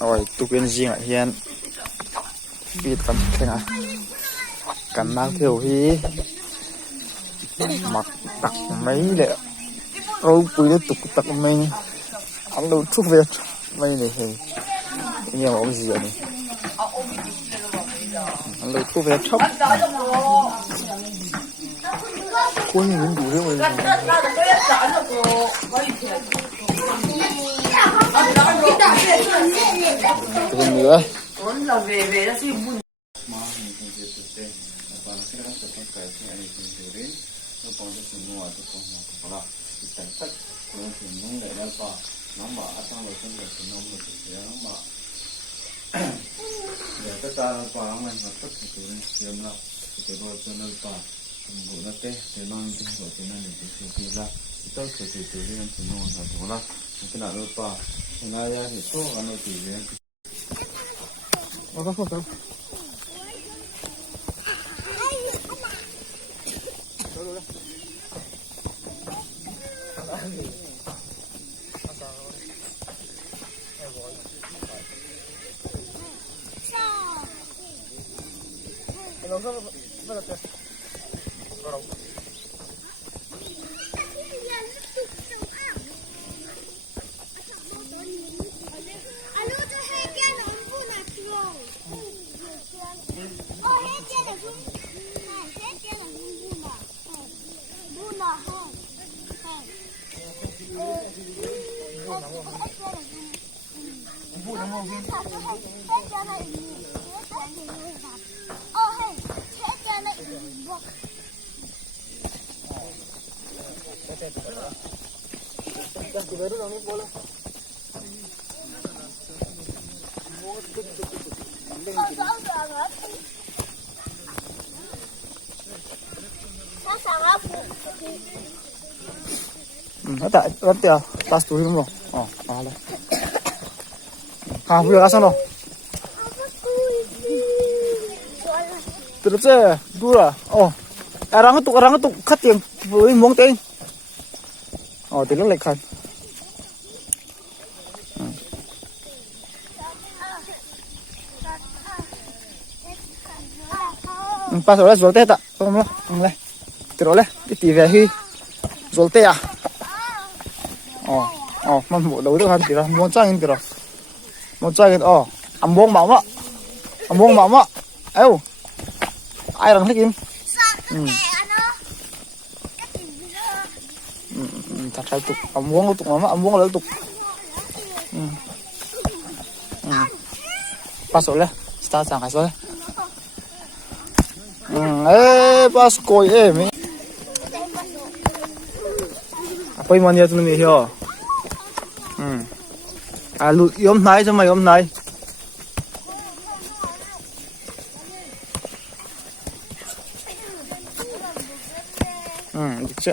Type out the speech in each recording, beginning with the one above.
rồi tụ quyên riêng ở hiện vịt con thế nào cần mang thiểu hi mặc tặc mấy lệ rồi quý nó tục tặc mình ăn đâu thuốc việt mấy này thì nhiều ông gì này ăn đâu thuốc việt thấp ôi những đủ thế rồi thêm nữa tại rất tiệt ta túi đúng không? Đây. Vừa ra xong rồi. Từ từ đu ra. Răng tục khát tiền với muỗng tên. Từ lúc lại khát. Pas rồi rồi tết ạ. Không lên. Từ đó lên. Tí về hi. Rồi tết à? Mà bộ đấu được hơn thì là muốn trang in rồi. Muốn trang in ăn buông máu á. Êu. Ai đang thích im? Thật sai tục ăn buông lấy tục. Pas rồi. Start sang rồi. Pas coi mi. Apa yang mana tu ni hiyo? Lu yom nai sama yom nai. Được chưa?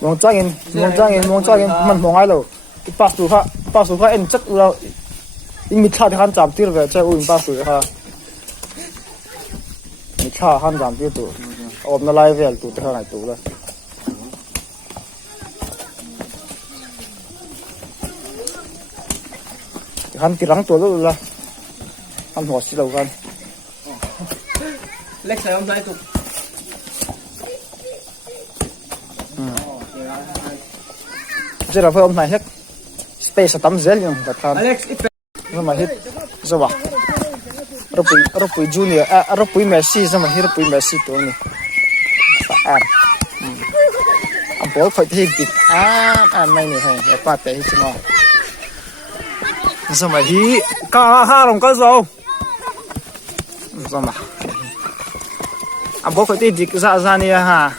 Mong trang in man mong ai lo pas tu kha en chắc là in mit tha han cham tir ve cha u in pas tu kha mit tha han cham tir tu om na lai vel tu ta nai tu la han tirang tu la han ho si lo kan lek sai om lai tu giờ là phải hôm nay hết space tắm dễ luôn đặt tan nhưng mà hết rồi bà Ropi Junior Ropi Messi sao mà hết Ropi Messi tuổi này anh bố phải thêm kịp này này hay ba té hết chứ mà sao mà hí cả ha lòng có dầu sao mà anh bố phải thêm kịp ra này ha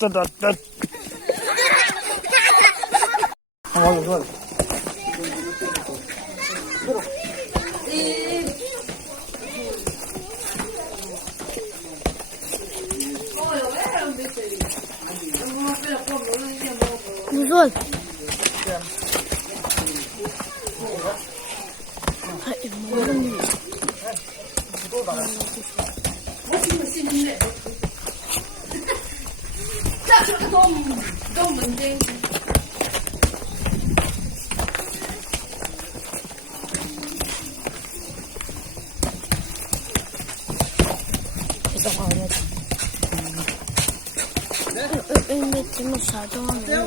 thôi luôn. Ini cuma satu orang.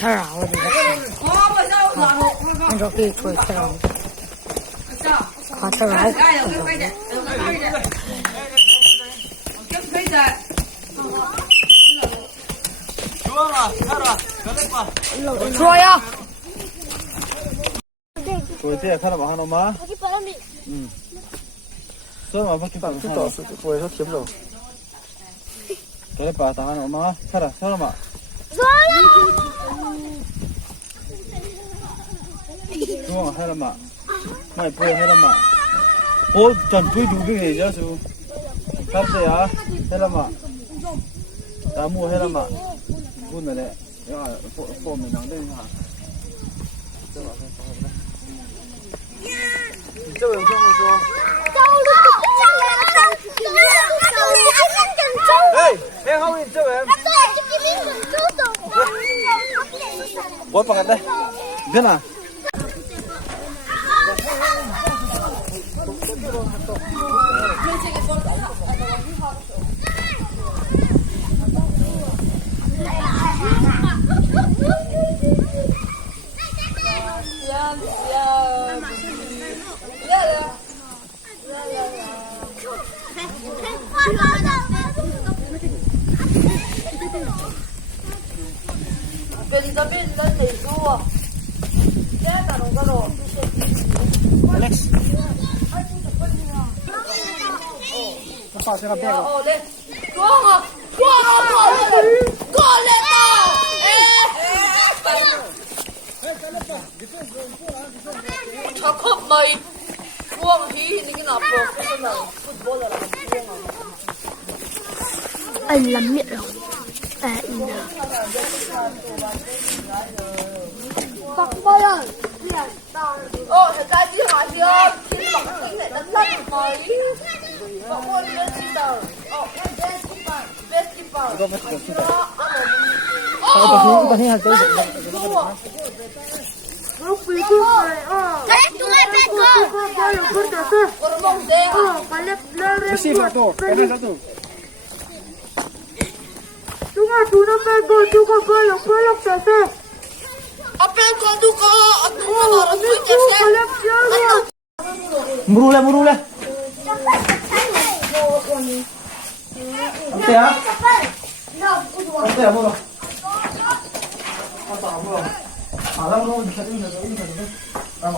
Thảo thì anh có cái tuổi thảo có thảo 좋아요. 보이지? 하나 봐, 하나만. 설마 밖에 딱 뜯어. 보여서 기억나. 그래 봐, 다 하나만. 살아, 설마. 좋아, 하나만. 많이 보여, 하나만. 전 보이 두개 해야죠. 갑자야, 하나만. 나무 하나만. 문에 야, 보면 안 되는 거. 이쪽 영상으로 에이, 행하고 있죠 왜? 뭘 박았대? 괜찮아. Alex. Apa sih kabeh? Oleh. Golek to. 잠깐만 이 부엉 뒤는 게 나빠. anh lắm miệng rồi thật ra chứ hỏi gì ơi, chứ bằng tính này đánh lắm rồi. Bọn con lên xin tờ. Festival. 이거 해야 돼. Con mong đen. Sì, fatto. Pensato. Aperto duko, duko duko. 물을래. 어때야? 어때야, 물어. 아빠 안 물어. 아, 나 물어. 이거. 나와.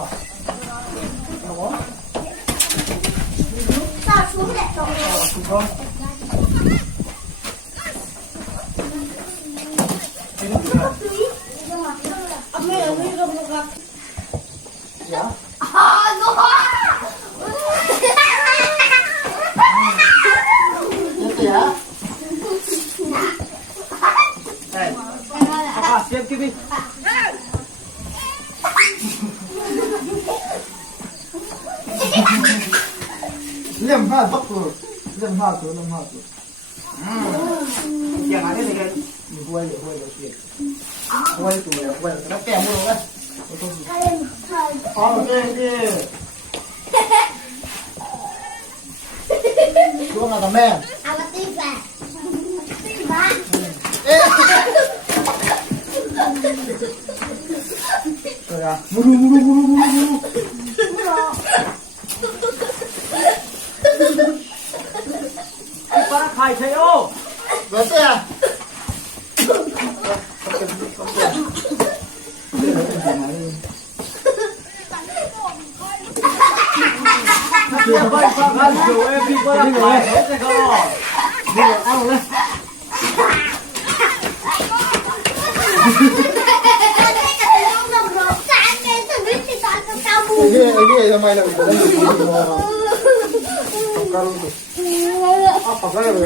Siap Kibi. Lem ha bakku. Lem ha tu. Yang ada ni kan. Huai sikit. Huai tu ya, huai. Nak tem dulu kan. Oh, okey. Gua nak tambah. Awak tiba Rồi muru. Para khai thấy ô. Rồi xe. Vai pagar seu em para vai. Ăn lên. Ini yang main lagi. Apa kali? Apa kali?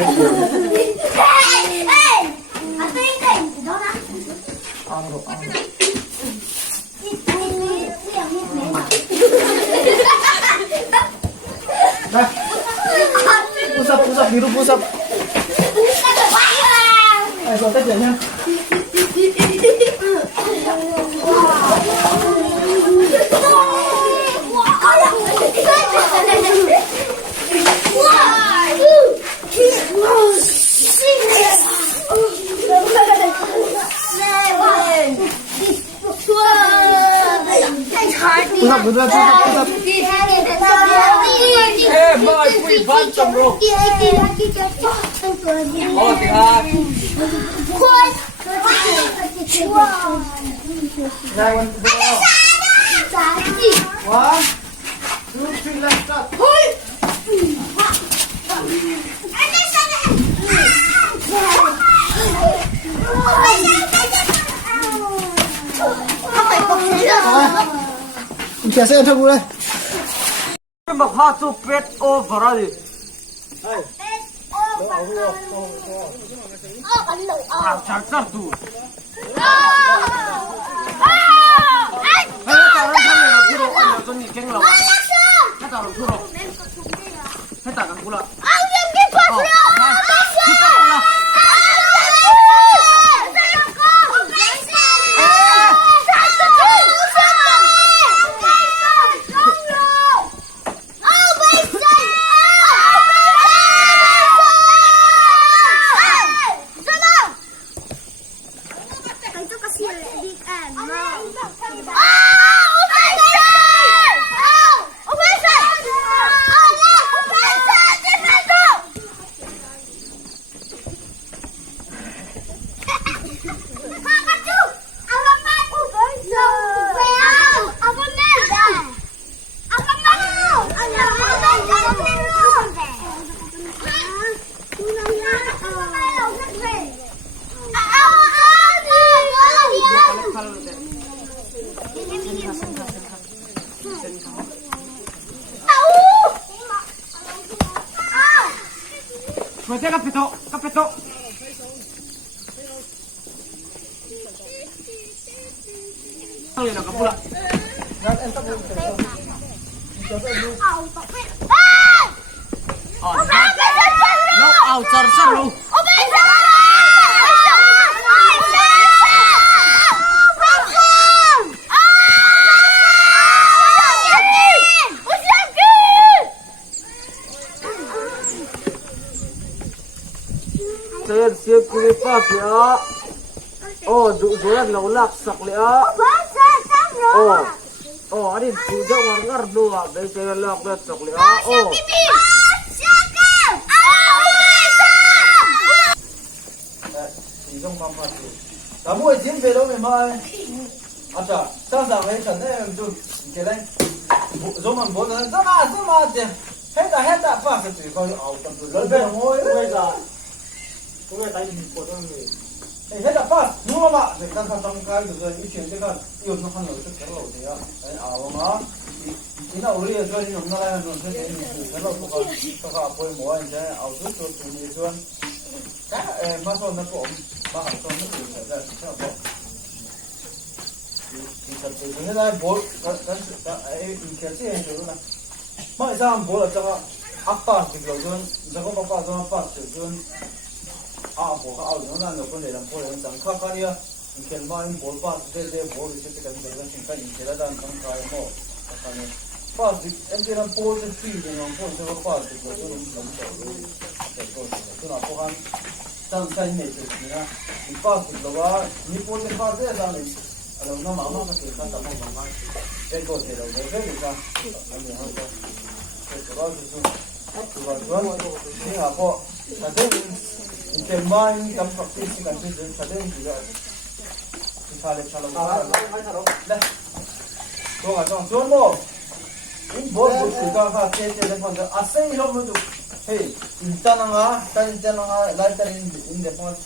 안으로. 부삽 뒤로 부삽. 아이고 떼지 않냐? 부삽. Mời quý văn trong rô. Ồ, thì hạt. Này, one, two, three, let's start. Kìa xe thằng đây. Mà pha chụp pet over ra đi. Chặt chặt tu. Hãy subscribe cho kênh Ghiền Mì Gõ để không bỏ lỡ những video hấp Suete capito. Tao liền là cặp pula. Nó ao char char luôn. Saya siap kulit pas ya. Oh, doyan laulak sak ya. Oh, ada sudah warngar dua. Dari saya lak sak ya. Oh. 이정 방파티. 나무에 짐 배로면 말. 아자, 상상 왜 전에 좀 이렇게 좀만 보는 좀만 이제 했다 빠졌지. 거기 아웃던 그 런던 뭐야? 그거 다 있거든. 해다 빠 누워봐. 내가 잠깐 그 이렇게 내가 이거 한 거 어떻게 해봐 오세요. 아오마 이나 우리 저기 엄마랑 좀 되는 내가 그거 보이 뭐 이제 아웃도 좀 이전 마서 나고 마서 나고 제가 진짜 뭐 진짜 내가 뭐 이렇게 해줘나 뭐 이상 뭐 저거 아빠 지금 저거 아빠 저거 아빠 지금 아 뭐가 아우는 거 보내랑 보내는 장 카카리아 이렇게 많이 볼 빠스데 볼 이제 그 내가 진짜 인테라단 상가에 뭐 약간의 빠스 엔지랑 보드 피는 거 저거 빠스 그거 좀 좀 아포한 상사인 메시지나 이 빠스가 이 보드 빠스에다는 알아나 마마가 그렇다 뭐 방가 이거 되려 그러니까 아니 하고 그거 내가 뭐 다들 이렇게 많이 감각이 시간 되는 자들은 지가 이사를 잘하고 네 그거가 좀 좋은 뭐 그가 제대로 먼저 아세이 이러면도 헤이 일단은가 라이터인데 뭐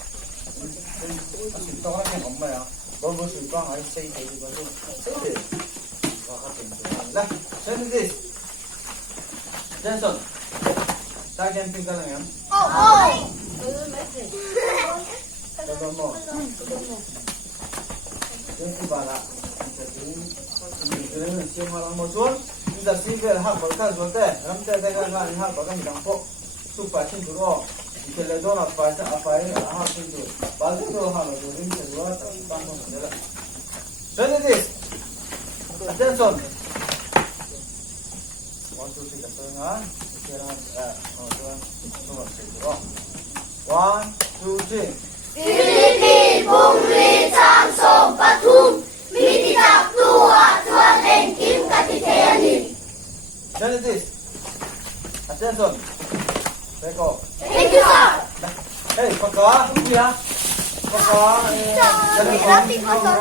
또하는 엄마야 뭐 수강 아이 세이 되고 세이 네 세이 젠슨 다 캠핑 가능해요? Jadi bala. Jadi ini siapa orang musuh? Kita sibel hak berkat zote. Ramte dengan kan hak berkat jampo. Supaya cenduru. Kalau dona apa ini hak itu. Bagi tu hak itu ini kedua tanggung jawab. Jadi this. Attention. 1, 2, 3 setengah. Sekarang 1, 2, 3. 필리핀 봉리 장성 바툼 미디작 뚜아 tuan kim kati 태연님. Genesis. Attention. Teko. Thank you sir. Hey, pagka. Ya. Pagka. Nanti kotor.